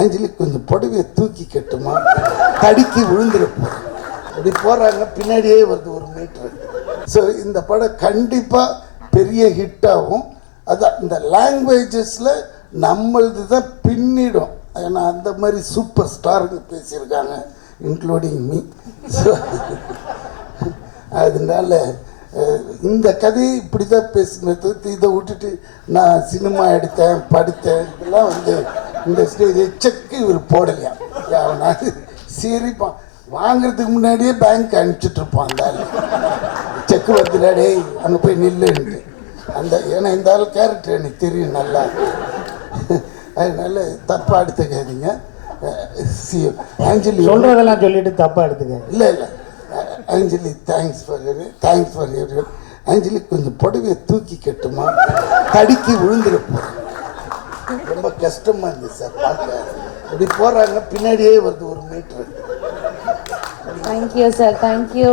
ஆஞ்சலி கொஞ்சம் புடவையை தூக்கி கட்டுமா, தடுக்கி விழுந்துட போகிறேன். அப்படி போகிறாங்க, பின்னாடியே வருது 1 மீட்ரு. ஸோ இந்த படம் கண்டிப்பாக பெரிய ஹிட் ஆகும். அதான் இந்த லாங்குவேஜஸில் நம்மளது தான் பின்னிடும். ஏன்னா அந்த மாதிரி சூப்பர் ஸ்டாருங்க பேசியிருக்காங்க, இன்க்ளூடிங் மீ. ஸோ அதனால இந்த கதையை இப்படி தான் பேசுனது. இதை விட்டுட்டு நான் சினிமா எடுத்தேன், படுத்தேன், இதெல்லாம் இந்த ஸ்டேஜ் செக்கு இவர் போடலையா, அவனாவது சிரிப்பான். வாங்கிறதுக்கு முன்னாடியே பேங்க் அனுப்பிச்சிட்ருப்பான் அந்த ஆள். செக்கு வந்துடாடே அங்கே போய் நில்லுன்ட்டு. ஏன்னா இந்த ஆள் கேரக்டர் எனக்கு தெரியும் நல்லா. அதனால தப்பாக எடுத்துக்காதீங்க. ஆஞ்சலி சொல்கிறதெல்லாம் சொல்லிட்டு தப்பாக எடுத்துக்க. இல்லை ஆஞ்சலி, தேங்க்ஸ் ஃபார் யூர். ஆஞ்சலி கொஞ்சம் புடவையை தூக்கி கட்டுமா, தடுக்கி விழுந்துட போகிறேன். ரொம்ப கஷ்டமாக இருந்துச்சு சார் பார்க்க. அப்படி போகிறாங்க, பின்னாடியே வருது 1 மீட்ரு. Thank you sir, thank you.